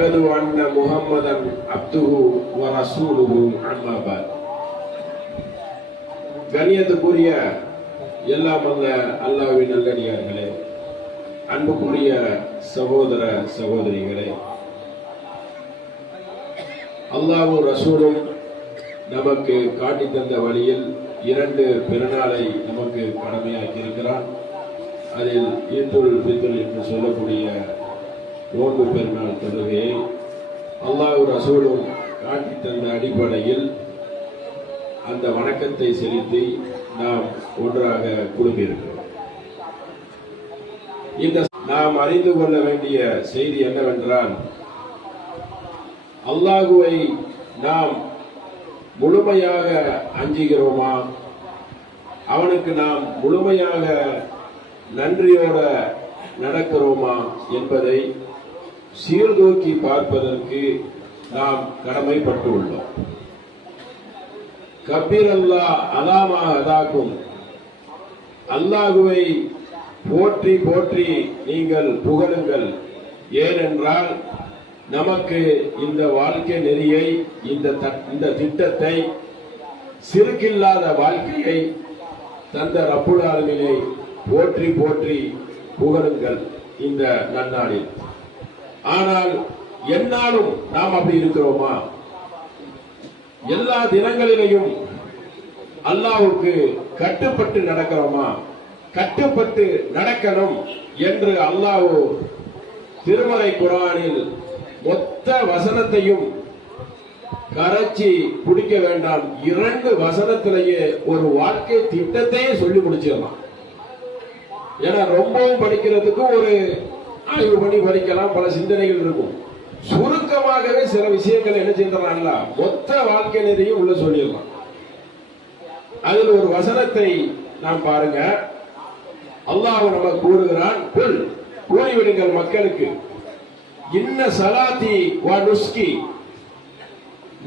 وأشهد أن محمدا عبده ورسوله أما بعد. கண்ணியத்துக்குரிய எல்லாம் அல்ல அல்லாஹ்வின் நல்லடியார்களே, அன்புக்குரிய சகோதர சகோதரிகளே, அல்லாஹ்வும் ரசூலும் நமக்கு காட்டி தந்த வழியில் 2 பெருநாளை நமக்கு கடமையாக்கி இருக்கிறான். அதில் ஈதுல் ஃபித்ர் என்று சொல்லக்கூடிய நோன்பு பெருநாள் தொழுகையை அல்லாஹ்வும் ரசூலும் காட்டி தந்த அடிப்படையில் அந்த வணக்கத்தை செலுத்தி நாம் ஒன்றாக குழுமியிருக்கிறோம். இந்த நாம் அறிந்து கொள்ள வேண்டிய செய்தி என்னவென்றால், அல்லாஹுவை நாம் முழுமையாக அஞ்சுகிறோமா, அவனுக்கு நாம் முழுமையாக நன்றியோட நடக்கிறோமா என்பதை சீர்தூக்கி பார்ப்பதற்கு நாம் கடமைப்பட்டு உள்ளோம். கபீர் அல்லாஹ் அலாமா அதாக்கும், அல்லாஹுவை போற்றி போற்றி நீங்கள் புகழுங்கள். ஏனென்றால் நமக்கு இந்த வாழ்க்கை நெறியை, இந்த திட்டத்தை, சிறுக்கில்லாத வாழ்க்கையை தந்த ரப்புல் ஆலமீனை போற்றி போற்றி புகழுங்கள் இந்த நன்னாளில். ஆனால் எந்நாளும் நாம் அப்படி இருக்கிறோமா? எல்லா தினங்களிலேயும் அல்லாஹ்வுக்கு கட்டுப்பட்டு நடக்கிறோமா? கட்டுப்பட்டு நடக்கணும் என்று அல்லாஹ் திருமறை குர்ஆனில் மொத்த வசனத்தையும் கரைச்சி குடிக்க வேண்டாம், 2 வசனத்திலேயே ஒரு வாழ்க்கை திட்டத்தையே சொல்லி முடிச்சிடலாம். ஏன்னா ரொம்பவும் படிக்கிறதுக்கு ஒரு ஆய்வு பண்ணி படிக்கலாம், பல சிந்தனைகள் இருக்கும். சுருக்கமாகவே சில விஷயங்களை என்ன செய்யறாங்களா, மொத்த வாழ்க்கை நெறியும் உள்ள சொல்லிடலாம். அதில் ஒரு வசனத்தை நாம் பாருங்க. அல்லாஹ் நம்ம கூறுகிறான், கூறிவிடுங்கள் மக்களுக்கு, இன்ன சலாத்தி வ நுஸ்கி,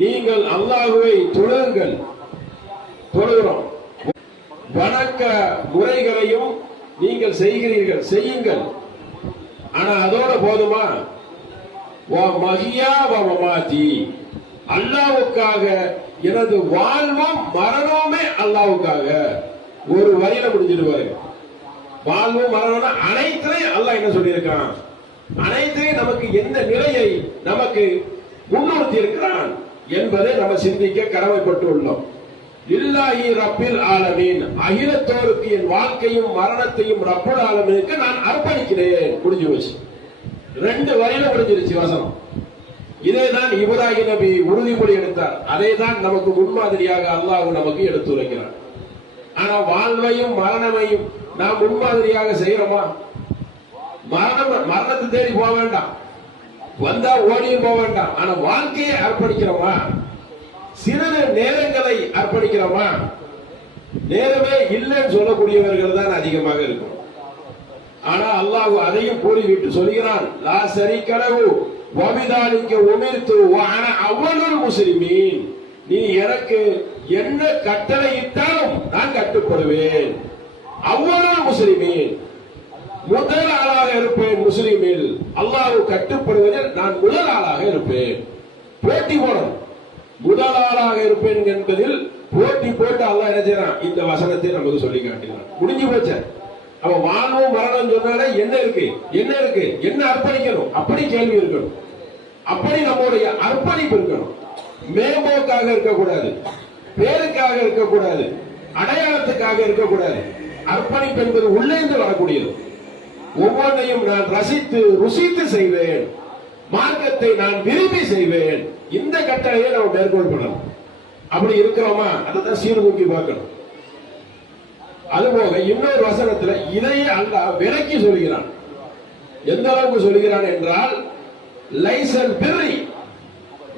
நீங்கள் அல்லாஹ்வை தொழுங்கள், தொழுகிறோம். வணக்க முறைகளையும் நீங்கள் செய்கிறீர்கள், செய்யுங்கள். ஆனா அதோட போதுமா? அல்லாஹ்வுக்காக எனது வாழ்வும் மரணமே அல்லாஹ்வுக்காக. ஒரு வரியில முடிஞ்சிட்டு பாருங்க. வாழ்வும் மரணம் அனைத்தையும் அல்லாஹ் என்ன சொல்லியிருக்கான், அனைத்தையும் நமக்கு எந்த நிலையை நமக்கு முன்னிறுத்தி இருக்கிறான் என்பதை நம்ம சிந்திக்க கடமைப்பட்டு உள்ளோம். லில்லாஹி ரப்பில் ஆலமீன், அகிலத்தோருக்கு என் வாழ்க்கையும் மரணத்தையும் ரப்புல் ஆலமீனுக்கு நான் அர்ப்பணிக்கிறேன். முடிஞ்சு போச்சு. 2 வரியில முடிஞ்சிருச்சு வசனம். இதை தான் இப்ராஹிம் நபி உறுதிமொழி எடுத்தார். அதை தான் நமக்கு முன்மாதிரியாக அல்லாஹ் நமக்கு எடுத்துரைக்கிறார். ஆனா வாழ்வையும் மரணமையும் நாம் முன்மாதிரியாக செய்யறோமா? மரணத்தை தேடி போக வேண்டாம், வந்தா ஓடியும் போக வேண்டாம். ஆனா வாழ்க்கையை அர்ப்பணிக்கிறோமா? சிறிது நேரங்களை அர்ப்பணிக்கிறோமா? நேரமே இல்லைன்னு சொல்லக்கூடியவர்கள் தான் அதிகமாக இருக்கும். ஆனா அல்லாஹ் அதையும் கூறிவிட்டு சொல்கிறான், லா ஷரீக லஹு வ பிதாலிக உமிர்து வ அன அவ்வலுல் முஸ்லிமீன், நீ எனக்கு என்ன கட்டளையிட்டாலும் நான் கட்டுப்படுவேன். அவ்வலுல் முஸ்லிமீன், முதல் ஆளாக இருப்பேன். முஸ்லிமில் அல்லாஹ் கட்டுப்படுவதில் நான் முதல் ஆளாக இருப்பேன். போட்டி போடணும், முதல் ஆளாக இருப்பேன் என்பதில் போட்டி போட்டு அல்லாஹ் என்ன செய்யறான், இந்த வசனத்தை நமக்கு சொல்லி காட்டினான். முடிஞ்சு போச்ச. அவன் வாழ்வும் மரணம் சொன்னாலே என்ன இருக்கு, என்ன இருக்கு, என்ன அர்ப்பணிக்கணும், அப்படி கேள்வி இருக்கணும். அப்படி நம்முடைய அர்ப்பணிப்பு இருக்கணும். மேம்போக்காக இருக்கக்கூடாது, பேருக்காக இருக்கக்கூடாது, அடையாளத்துக்காக இருக்கக்கூடாது. அர்ப்பணிப்பு என்பது உள்ளேந்து வரக்கூடியது. ஒவ்வொன்றையும் நான் ரசித்து ருசித்து செய்வேன், மார்க்கத்தை நான் விரும்பி செய்வேன். இந்த கட்டளையை நம்ம மேற்கொள் பண்ணணும். அப்படி இருக்கிறோமா? அதான் சீர்தூக்கி பார்க்கணும். அதுபோக இன்னொரு வசனத்துல இதையே அல்லாஹ் விலக்கி சொல்கிறான். எந்த அளவுக்கு சொல்கிறான் என்றால், லைசல் பிர்ரி,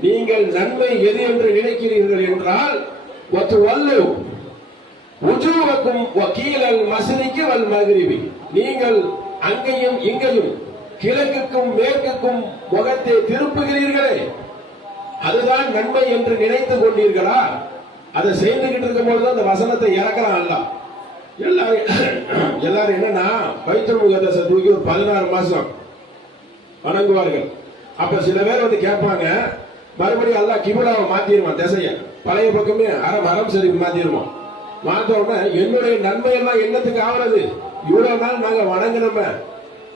நீங்கள் நன்மை எது என்று நினைக்கிறீர்கள் என்றால், வல்லு உஜூவக்கும் வகீலல் மஸ்ரிகி வல் மக்ரிபி, நீங்கள் அங்கேயும் இங்கேயும் கிழக்குக்கும் மேற்குக்கும் முகத்தை திருப்புகிறீர்களே, அதுதான் நன்மை என்று நினைத்துக் கொண்டீர்களா? அதை செய்துகிட்டு இருக்கும் போதுதான் அந்த வசனத்தை இறக்கலாம். அல்ல எல்லாரும் என்னன்னா பைத்துல் முகத்தஸை தூக்கி ஒரு 16 மாசம் வணங்குவார்கள். அப்ப சில பேர் வந்து கேட்பாங்க, மறுபடியும் அல்லாஹ் கிபிலாவை மாத்திடுவான், திசைய பழைய பக்கமே அறம் சரி மாத்திடுவான். மாத்தோம்னா என்னுடைய நன்மை எல்லாம் என்னத்துக்கு ஆகுறது? இவ்வளவு நாள் நாங்க வணங்கினோம்,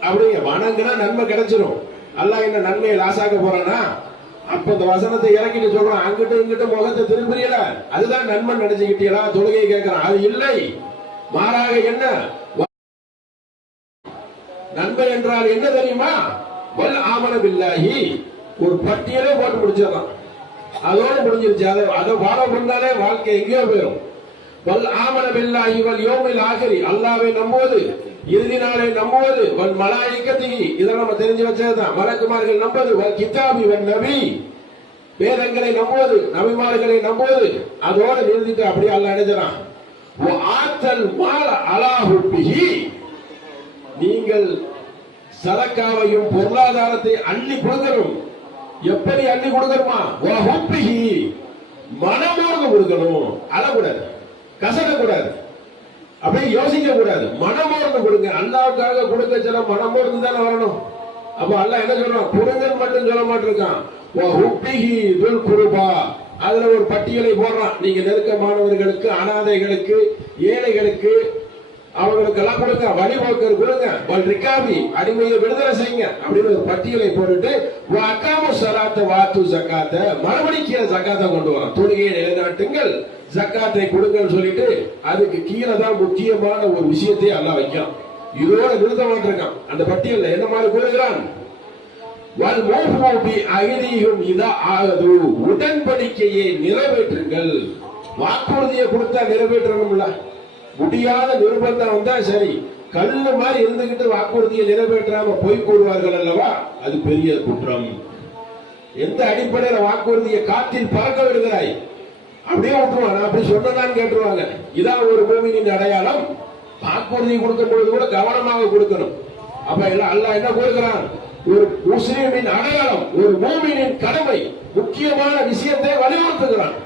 அப்படிங்க வணங்கினா நன்மை கிடைச்சிடும். அல்லாஹ் என்ன நன்மையை லாசாக்க போறானா? அப்ப இந்த வசனத்தை இறக்கிட்டு சொல்றான், அங்கிட்ட இங்கிட்ட முகத்தை திரும்புறீல, அதுதான் நன்மை நினைச்சுக்கிட்டீங்களா? தொழுகையை கேட்கிறான், அது இல்லை. மாறாக என்ன நன்மை என்றால் என்ன தெரியுமா? வல் ஆமன பில்லாஹி, ஒரு பட்டியலே போட்டு முடிச்சிடலாம், அதோட முடிஞ்சிருச்சு. அதை ஃபாலோ பண்ணாலே வாழ்க்கை எங்கேயோ போயிடும். வல் ஆமன பில்லாஹி வல் யௌமில் ஆகிரி, அல்லாஹ்வை நம்புவது, இறுதி நாளை நம்புவது, வல் மலாயிகத்திஹி, இதெல்லாம் நம்ம தெரிஞ்சு வச்சதுதான். மலக்குமார்கள் நம்புவது, வல் கிதாபி வல் நபி, வேதங்களை நம்புவது, நபிமார்களை நம்புவது, அதோட நிறுத்திட்டு அப்படியே அல்லாஹ் எழுதுறான், ஆத்தல் மால அலா ஹுப்பிஹி, நீங்கள் சதக்காவையும் பொருளாதாரத்தை அள்ளி கொடுக்கணும். எப்படி அள்ளி கொடுக்கணுமா? ஹுப்பிஹி, மனமோர்ந்து கொடுக்கணும். அழக்கூடாது, கசடக்கூடாது, அப்படியே யோசிக்க கூடாது, மனமோர்ந்து கொடுங்க. அல்லாவுக்காக கொடுக்க சொல்ல மனமோர்ந்து தானே வரணும். அப்ப அல்லாஹ் என்ன சொல்றான்? கொடுங்கன்னு மட்டும் சொல்ல மாட்டிருக்கான். அதுல ஒரு பட்டியலை போடுறான், நீங்க நெருக்கமானவர்களுக்கு, அனாதைகளுக்கு, ஏழைகளுக்கு, அவங்களுக்கு எல்லாம் கொடுங்க, வழிபோக்கர் கொடுங்க, ரிகாபி அடிமையை விடுதலை செய்யுங்க அப்படின்னு ஒரு பட்டியலை போட்டுட்டு அக்காமு சலாத்த வாத்து ஜக்காத்த, மறுபடியும் கீழே ஜக்காத்தை கொண்டு வரோம். தொழுகையை நிலைநாட்டுங்கள், ஜக்காத்தை கொடுங்கன்னு சொல்லிட்டு அதுக்கு கீழே தான் முக்கியமான ஒரு விஷயத்தை அல்லாஹ் வைக்கிறான். இதோட நிறுத்த மாட்டிருக்கான். அந்த பட்டியல் என்ன மாதிரி கூறுகிறான்? உடன்படிக்கையை நிறைவேற்றுங்கள். வாக்குறுதியை கொடுத்தா நிறைவேற்றணும்ல, முடியாத நிர்பந்தம் வந்தா சரி, கல்லு மாதிரி இருந்துகிட்டு வாக்குறுதியை நிறைவேற்றாம போய் கூறுவார்கள் அல்லவா, அது பெரிய குற்றம். எந்த அடிப்படையில வாக்குறுதியை காற்றில் பறக்க விடுகிறாய்? அப்படியே விட்டுருவான், நான் அப்படி சொன்னதான்னு கேட்டுருவாங்க. இதான் ஒரு மூமினின் அடையாளம். வாக்குறுதி கொடுக்கும் பொழுது கூட கவனமாக கொடுக்கணும். அப்ப அல்லாஹ் என்ன கூறுகிறான்? ஒரு முஸ்லிமின் அடையாளம், ஒரு மூமினின் கடமை, முக்கியமான விஷயத்தை வலியுறுத்துகிறான்.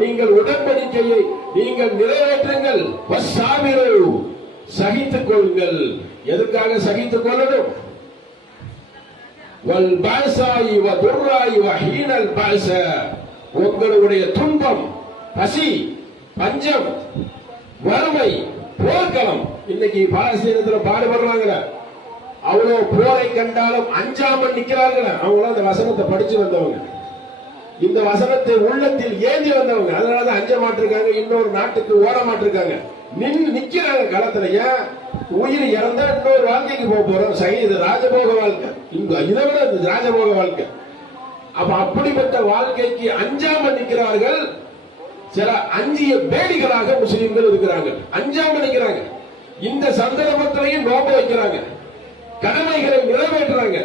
நீங்கள் உடன்படிக்கையை நீங்கள் நிறைவேற்றுங்கள், சகித்துக் கொள்ளுங்கள். எதுக்காக சகித்துக் கொள்ளணும்? உங்களுடைய துன்பம், பசி, பஞ்சம், வறுமை, போர்க்களம். இன்னைக்கு பாலஸ்தீனத்தில் பாடுபடுறாங்க, அவ்வளவு போரை கண்டாலும் அஞ்சாமல் நிக்கிறார்கள். அவங்க அந்த வசனத்தை படிச்சு வந்தவங்க, இந்த வசனத்தை உள்ளத்தில் ஏந்தி வந்தவங்க, அதனாலதான் அஞ்ச மாட்டிருக்காங்க, இன்னொரு நாட்டுக்கு ஓட மாட்டிருக்காங்க, நிக்கிறாங்க களத்துல. ஏன்? உயிர் இறந்தா இன்னொரு வாழ்க்கைக்கு போக போறோம், இது ராஜபோக வாழ்க்கை, இதை விட ராஜபோக வாழ்க்கை. அப்ப அப்படிப்பட்ட வாழ்க்கைக்கு அஞ்சாமல் நிற்கிறார்கள். சில அஞ்சிய பேடிகளாக முஸ்லிம்கள் இருக்கிறாங்க, அஞ்சாமல் நிற்கிறாங்க. இந்த சந்தர்ப்பத்திலையும் நோக்க வைக்கிறாங்க, கடமைகளை நிறைவேற்றுறாங்க,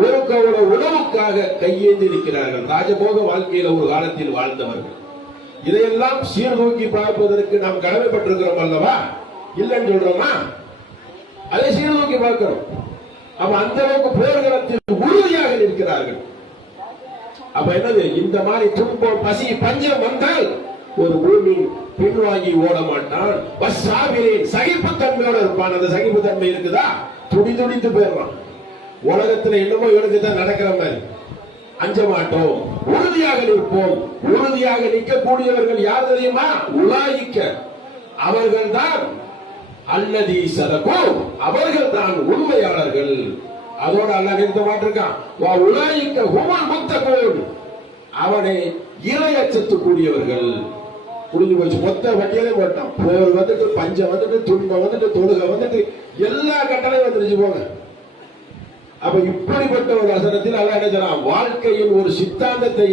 ஒரு கவல உணவுக்காக கையேந்தி இருக்கிறார்கள். ராஜபோக வாழ்க்கையில ஒரு காலத்தில் வாழ்ந்தவர்கள். இதையெல்லாம் சீர்தூக்கி பார்ப்பதற்கு நாம் கடமைப்பட்டிருக்கிறோம் அல்லவா? இல்லைன்னு சொல்றோமா? அதை சீர்தூக்கி பார்க்கிறோம். அப்ப அந்த அளவுக்கு போர்க்களத்தில் உறுதியாக நிற்கிறார்கள். அப்ப என்னது? இந்த மாதிரி துன்பம், பசி, பஞ்சம் வந்தால் ஒரு பூமி பின்வாங்கி ஓட மாட்டான். சகிப்புத்தன்மையோட இருப்பான். அந்த சகிப்புத்தன்மை இருக்குதா? துடி துடித்து போயிடுறான். உலகத்துல என்னமோ இவனுக்கு தான் நடக்கிற மாதிரி. அஞ்ச மாட்டோம், உறுதியாக நிற்போம். உறுதியாக நிற்கக்கூடியவர்கள் யார் தெரியுமா? உலாயிக்க, அவர்கள் தான் அல்லதி சதகோ, அவர்கள் தான் உண்மையாளர்கள். அதோட அல்ல நிறுத்த மாட்டிருக்கான். உலாயிக்க ஹுமல் முத்தகூன், அவனை இறையச்சத்து கூடியவர்கள். புரிஞ்சு போச்சு. மொத்த வட்டியிலே போட்டான். போர் வந்துட்டு, பஞ்சம் வந்துட்டு, துன்பம் வந்துட்டு, தொழுகை வந்துட்டு, எல்லா கட்டளையும் வந்துருச்சு போங்க. அப்ப இப்படிப்பட்ட ஒரு வசனத்தில் அல்லாஹ் என்ன சொல்றான்? வாழ்க்கையின் ஒரு சித்தாந்தத்தை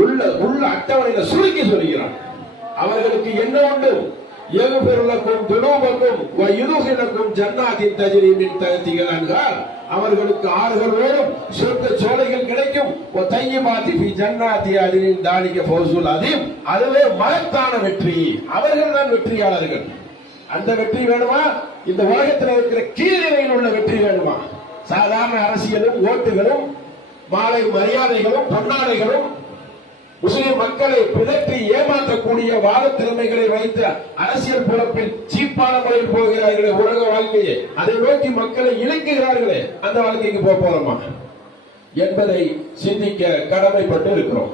உள்ள அட்டவணையில சுருக்கி சொல்கிறான். அவர்களுக்கு என்ன உண்டு? எகுபெருளக்கும் துணோபக்கும் யுதுகினக்கும் ஜன்னாத்தின் தஜ்ரி மின் தஹ்திஹா அன்ஹார், அவர்களுக்கு ஆறுகள் ஓடும், சொர்க்க சோலைகள் கிடைக்கும். தையிபாத்தி ஃபீ ஜன்னாத்தி அத்னின் தாலிக ஃபௌசுல் அதீம், அதுவே மகத்தான வெற்றி. அவர்கள் தான் வெற்றியாளர்கள். அந்த வெற்றி வேணுமா? இந்த உலகத்தில் இருக்கிற கீழ்நிலையில் உள்ள வெற்றி வேணுமா? சாதாரண அரசியலும் ஓட்டுகளும் மாலை மரியாதைகளும் பொன்னாடைகளும் முஸ்லிம் மக்களை பிதற்றி ஏமாற்றக்கூடிய வாத திறமைகளை வைத்த அரசியல் புறப்பில் சீப்பான முறையில் போகிறார்களே உலக வாழ்க்கையை, அதை நோக்கி மக்களை இழுக்குகிறார்களே, அந்த வாழ்க்கைக்கு போறோமா? என்பதை சிந்திக்க கடமைப்பட்டு இருக்கிறோம்.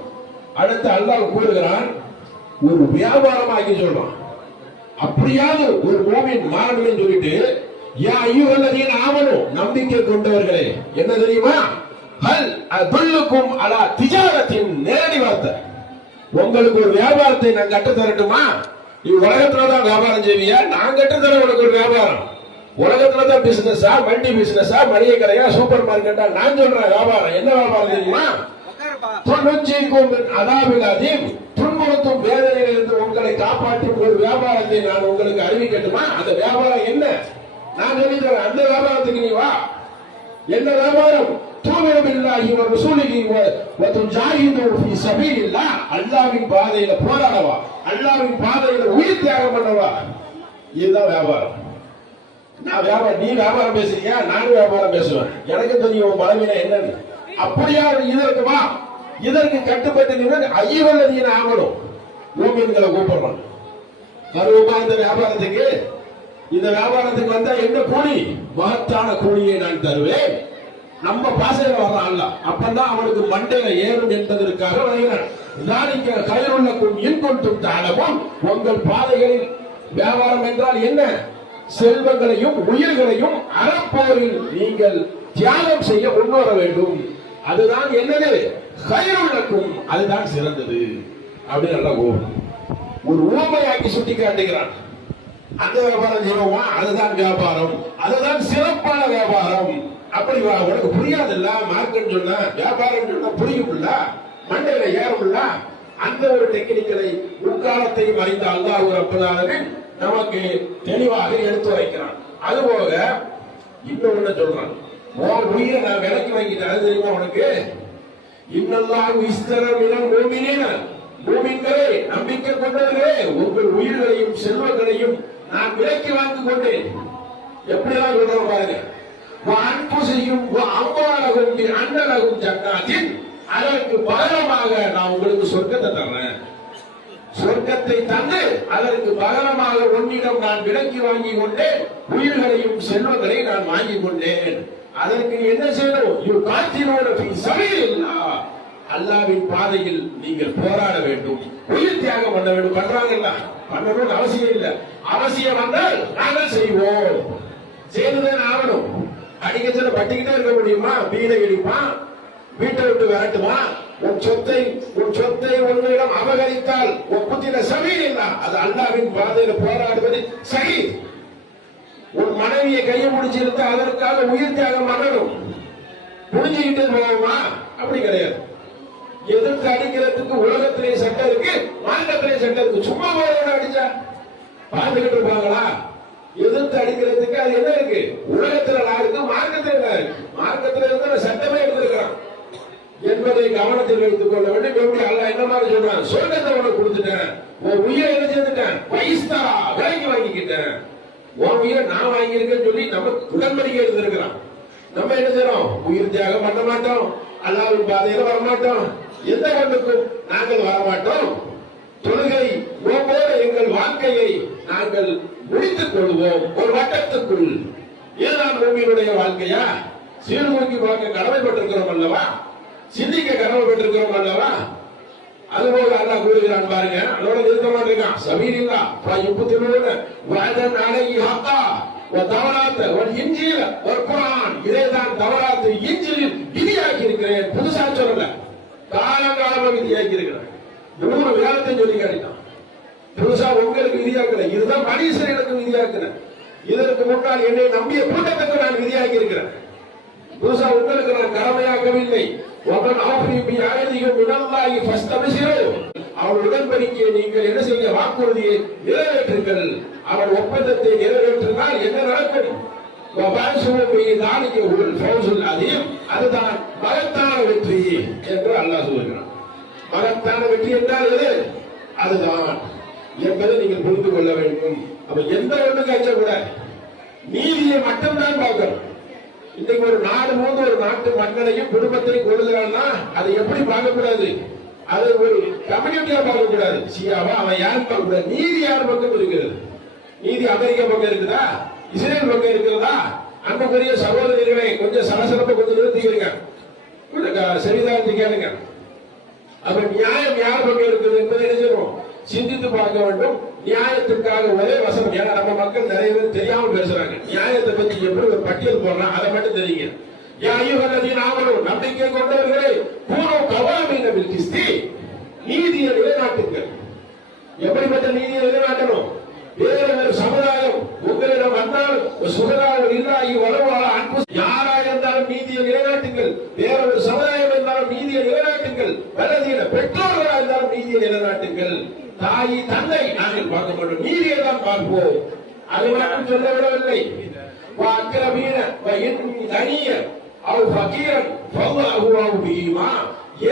அடுத்து அல்லாஹ் கூறுகிறான், ஒரு வியாபாரமாக்கி சொல்றான். அப்படியாவது ஒரு மூமின் மாறணும்னு சொல்லிட்டு, யா அய்யுஹல்லதீன ஆமனு, நம்பிக்கை கொண்டவர்களே, என்ன தெரியுமா, ஹல் அதுல்லுக்கும் அலா திஜாரத்தின், நேரடி வார்த்தை, உங்களுக்கு ஒரு வியாபாரத்தை நான் கற்று தரட்டுமா? நீ உலகத்துலதான் வியாபாரம் செய்வியா? நான் கற்றுத்தர உனக்கு ஒரு வியாபாரம். உலகத்துலதான் பிசினஸா, மல்டி பிசினஸா, மளிகை கடையா, சூப்பர் மார்க்கெட்டா? நான் சொல்றேன் வியாபாரம். என்ன வியாபாரம் தெரியுமா? அதாபிலாதீம், துன்புறுத்தும் வேதனையிலிருந்து உங்களை காப்பாற்றும் ஒரு வியாபாரத்தை நான் உங்களுக்கு அறிவிக்கட்டுமா? அந்த வியாபாரம் என்ன? நான் சொல்லி தரேன். அந்த வியாபாரத்துக்கு நீ வா. என்ன வியாபாரம்? அல்லாஹ்வின் பாதையில போராடவா, அல்லாஹ்வின் பாதையில உயிர் தியாகம் பண்ணவா. இதுதான் வியாபாரம். நான் வியாபாரம், நீ வியாபாரம் பேசுறீங்க, நானும் வியாபாரம் பேசுவேன். எனக்கு தெரியும் பலவீன என்னன்னு. அப்படியா? இதற்கு வா, இதற்கு கட்டுப்பட்டு நின்று அய்யுஹல்லதீன ஆமனு, மூமின்களை கூப்பிடுறான். வருவோமா இந்த வியாபாரத்துக்கு? இந்த வியாபாரத்துக்கு வந்தா என்ன கூலி? மகத்தான கூலியை நான் தருவேன். நம்ம பாசையில வர்றான் அல்ல, அப்பதான் அவனுக்கு மண்டையில ஏறும் என்பதற்காக வருகிறான். உங்கள் பாதைகளில் வியாபாரம் என்றால் என்ன? செல்வங்களையும் உயிர்களையும் அறப்போரில் நீங்கள் தியாகம் செய்ய முன்வர வேண்டும். அதுதான் என்னது? கைருள்ளக்கும், அதுதான் சிறந்தது அப்படின்னு நல்லா ஒரு ஊமையாக்கி சுட்டி காட்டுகிறான். அந்த வியாபாரம் செய்வோமா? அதுதான் வியாபாரம், அதுதான் சிறப்பான வியாபாரம். அப்படி உனக்கு புரியாதுல்ல, மார்க்கெட் சொன்னா, வியாபாரம் சொன்னா புரியும்ல, மண்டையில ஏறும்ல. அந்த ஒரு டெக்னிக்கலை முற்காலத்தையும் அறிந்த அல்லாஹ் ரப்பல் ஆலமீன் நமக்கு தெளிவாக எடுத்து வைக்கிறான். அதுபோக இன்னொன்னு சொல்றான், உன் உயிரை நான் விலைக்கு வாங்கிட்டேன். அது தெரியுமா உனக்கு? இன்னல்லாஹு இஸ்தர மினல் முஃமினீன, மூமின்களே, நம்பிக்கை கொண்டவர்களே, உங்கள் உயிர்களையும் செல்வங்களையும் நான் விலைக்கு வாங்கி கொண்டேன். எப்படிதான் சொல்றோம் பாருங்க. அண்ணலகும் ஜன்னாத்தின், அதற்கு பகரமாக நான் உங்களுக்கு சொர்க்கத்தை தர்றேன். சொர்க்கத்தை தந்து அதற்கு பகரமாக உன்னிடம் நான் விலைக்கு வாங்கி கொண்டேன், உயிர்களையும் செல்வங்களை நான் வாங்கி கொண்டேன். அதற்கு என்ன செய்யணும்? அல்லாஹ்வின் பாதையில் நீங்கள் போராட வேண்டும், உயிர் தியாகம் பண்ண வேண்டும். பண்றாங்கல்ல, பண்ணணும்னு அவசியம் இல்லை. அவசியம் வந்தால் நாங்கள் செய்வோம், செய்துதான் ஆகணும். அடிக்கச்சல பட்டிக்கிட்டே இருக்க முடியுமா? வீடை இடிப்பான், வீட்டை விட்டு விரட்டுமா? உன் சொத்தை உன்னிடம் அபகரித்தால் ஒப்புத்தின சமீர் இல்ல, அது அல்லாஹ்வின் பாதையில போராடுவது சரி. உன் மனைவியை கையை முடிச்சிருந்தா அதற்காக உயிர் தியாகம் பண்ணணும். புரிஞ்சுக்கிட்டு போவோமா? அப்படி கிடையாது. எதிர்த்து அடிக்கிறதுக்கு உலகத்திலே சட்டம் இருக்கு, மார்க்கத்திலே சட்டம் இருக்கு. சும்மா போய் அடிச்சா பார்த்துக்கிட்டு இருப்பாங்களா? எதிர்த்து அடிக்கிறதுக்கு அது என்ன இருக்கு? உலகத்துல இருக்கு, மார்க்கத்துல இருக்கு. மார்க்கத்துல இருந்து சட்டமே எடுத்திருக்கிறான் என்பதை கவனத்தில் வைத்துக் கொள்ள வேண்டும். எப்படி அல்லாஹ் என்ன மாதிரி சொல்றான்? சொர்க்கத்தை உனக்கு கொடுத்துட்டேன், உன் உயிரை என்ன செஞ்சுட்டேன்? வைஸ்தரா, விலைக்கு வாங்கிக்கிட்டேன். உன் உயிரை நான் வாங்கியிருக்கேன்னு சொல்லி நமக்கு உடன்படிக்கை எடுத்திருக்கிறான். நம்ம என்ன செய்யறோம்? உயிர் தியாகம் பண்ண மாட்டோம், அல்லாஹ்வின் பாதையில வரமாட்டோம், எந்த ஒன்றுக்கும் நாங்கள் வரமாட்டோம். தொழுகை நோம்போடு எங்கள் வாழ்க்கையை நாங்கள் முடித்துக் கொள்வோம் ஒரு வட்டத்துக்குள். இதுதான் பூமியினுடைய வாழ்க்கையா? சீர்தூக்கி பார்க்க கடமைப்பட்டிருக்கிறோம் அல்லவா? சிந்திக்க கடமைப்பட்டிருக்கிறோம் அல்லவா? அதுபோல அல்லாஹ் கூறுகிறான் பாருங்க, அதோட நிறுத்த மாட்டிருக்கான். சபீரில்லா ஃபயுப்திலூன வஅதன் அலைஹி ஹக்கா வ தௌராத் வ இன்ஜீல் வ குர்ஆன். இதேதான் தௌராத் இன்ஜீல் விதியாக்கி இருக்கிறேன். புதுசா சொல்லல, காலங்காலமா விதியாக்கி இருக்கிறேன். 100 வேதத்தை சொல்லி காட்டினான். புதுசா உங்களுக்கு விதியாக்கல, இதுதான் மனுஷர்களுக்கு விதியாக்குறேன். இதற்கு முன்னால் என்னை நம்பிய கூட்டத்துக்கு நான் விதியாக்கி இருக்கிறேன். புதுசா உங்களுக்கு நான் கடமையாக்கவில்லை. அவன் உடன்படிக்கையை நீங்கள் என்ன செய்ய? வாக்குறுதியை நிறைவேற்றுங்கள். அவன் ஒப்பந்தத்தை நிறைவேற்றினால் என்ன நடக்கும்? அதுதான் மகத்தான வெற்றி என்று அல்லாஹ் சொல்கிறான். மகத்தான வெற்றி என்றால் எது? அதுதான் என்பதை நீங்கள் புரிந்து கொள்ள வேண்டும். அப்ப எந்த ஒன்றுக்கு அச்சக்கூடாது, நீதியை மட்டும்தான் பார்க்கணும். இன்னைக்கு ஒரு நாடு போது ஒரு நாட்டு மக்களையும் குடும்பத்தையும் கொள்ளுகிறான்னா அதை எப்படி பார்க்கக்கூடாது? அது ஒரு கம்யூனிட்டியா பார்க்கக்கூடாது. சியாவா அவன் யாரும் பார்க்கக்கூடாது. நீதி யார் பக்கம் இருக்கிறது? நீதி அமெரிக்கா பக்கம் இருக்குதா? இஸ்ரேல் பக்கம் இருக்கிறதா? அன்புக்குரிய சகோதரிகளை கொஞ்சம் சலசலப்பை கொஞ்சம் நிறுத்திக்கிறீங்க. சரிதான் கேளுங்க. அப்ப நியாயம் யார் பக்கம் இருக்குது என்பதை நினைச்சிடும் சிந்தித்து பார்க்க வேண்டும். நியாயத்துக்காக ஒரே வசனம், ஏன்னா நம்ம மக்கள் நிறைய பேர் தெரியாம பேசுறாங்க. நியாயத்தை பத்தி எப்படி ஒரு பட்டியல் போடுறான் அதை மட்டும் தெரியுங்க. நாமளும் நம்பிக்கை கொண்டவர்களே பூர்வ கவாமீன கிஸ்தி, நீதியை நிலைநாட்டுங்கள். எப்படிப்பட்ட நீதியை நிலைநாட்டணும்? வேறு ஒரு சமுதாயம் உங்களிடம் வந்தால் சுகதாரம் இல்லாகி வளவாள அன்பு யாரா இருந்தாலும் நீதியை நிலைநாட்டுங்கள். வேற ஒரு சமுதாயம் இருந்தாலும் நீதியை நிலைநாட்டுங்கள். வலதீன பெற்றோர்களா இருந்தாலும் நீதியை நிலைநாட்டுங்கள். தாய் தந்தை நாங்கள் பார்க்க மாட்டோம், நீதியை தான் பார்ப்போம். அது மட்டும் சொல்ல விடவில்லை.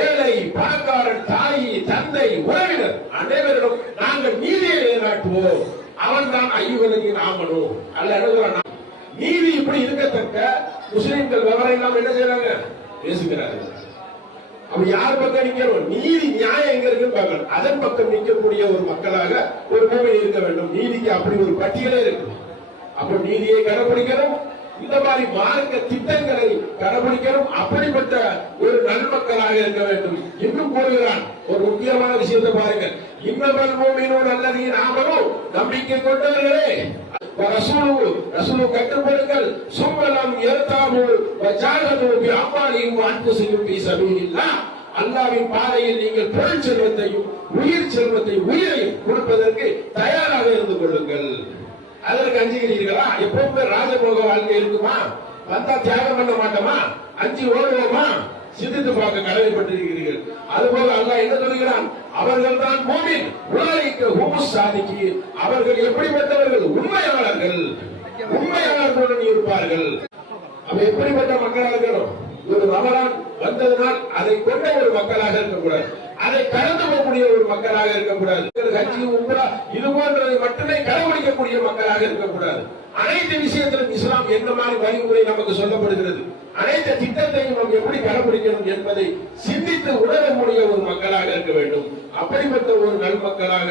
ஏழை பணக்காரன் தாய் தந்தை உறவினர் அனைவரிடம் நாங்கள் நீதியை நிலைநாட்டுவோம். அவன் தான் ஐயுகளுக்கு நாமனும் அல்ல எழுதுறான். நீதி இப்படி இருக்கத்தக்க முஸ்லிம்கள் விவரம் எல்லாம் என்ன செய்யறாங்க? பேசுகிறார்கள். அப்ப யார் பக்கம் நிக்கிறோம்? நீதி நியாயம் எங்க இருக்குன்னு பார்க்கணும். அதன் பக்கம் நிற்கக்கூடிய ஒரு மக்களாக ஒரு மூவியில் இருக்க வேண்டும். நீதிக்கு அப்படி ஒரு பட்டியலே இருக்கு. அப்ப நீதியை கடைபிடிக்கணும், இந்த மாதிரி மார்க்க திட்டங்களை கடைபிடிக்கணும். அப்படிப்பட்ட ஒரு நன்மக்களாக இருக்க வேண்டும். இன்னும் கூறுகிறான் ஒரு முக்கியமான விஷயத்தை பாருங்க. இன்னமல் மூமினூன் அல்லதீன ஆமனூ, நம்பிக்கை கொண்டவர்களே ரசூலு கட்டுப்படுங்கள். சும்மலம் யர்தாபு வஜாஹது பிஅம்வாலிஹிம் வஅன்ஃபுஸிஹிம் ஃபீ ஸபீலில்லாஹ், அல்லாஹ்வின் பாதையில் நீங்கள் பொருள் செல்வத்தையும் உயிர் செல்வத்தையும் உயிரையும் கொடுப்பதற்கு தயாராக இருந்து கொள்ளுங்கள். அதற்கு அஞ்சுகிறீர்களா? எப்பவுமே ராஜபோக வாழ்க்கை இருக்குமா? வந்தா தியாகம் பண்ண மாட்டோமா? அஞ்சு ஓடுவோமா? சிந்தித்து பார்க்க கடமைப்பட்டிருக்கிறீர்கள். அதுபோல அல்லாஹ் என்ன சொல்கிறான்? அவர்கள் தான் மூமின், உலகிற்கு ஹுமுஸ் சாதிக்கு. அவர்கள் எப்படிப்பட்டவர்கள்? உண்மையாளர்கள், உண்மையாளர்களுடன் இருப்பார்கள். அவ எப்படிப்பட்ட மக்களாக இருக்கணும்? ஒரு ரமலான் வந்ததனால் அதை கொண்ட ஒரு மக்களாக இருக்கக்கூடாது, அதை கடந்து போகக்கூடிய ஒரு மக்களாக இருக்கக்கூடாது. ஹஜ்ஜி உம்ரா இது போன்றதை மட்டுமே கடைபிடிக்கக்கூடிய மக்களாக இருக்கக்கூடாது. அனைத்து விஷயத்திலும் இஸ்லாம் எந்த மாதிரி வழிமுறை நமக்கு சொல்லப்படுகிறது, அனைத்து திட்டத்தையும் நாம் எப்படி கடைபிடிக்கணும் என்பதை சிந்தித்து உணரக்கூடிய ஒரு மக்களாக இருக்க வேண்டும். அப்படிப்பட்ட ஒரு நல்மக்களாக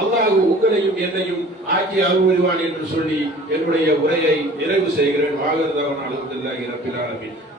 அல்லாஹ் உங்களையும் என்னையும் ஆக்கி அருள்வான் என்று சொல்லி என்னுடைய உரையை நிறைவு செய்கிறேன். வாகர்தவன் அல்ஹம்துலில்லாஹி ரப்பில் ஆலமீன்.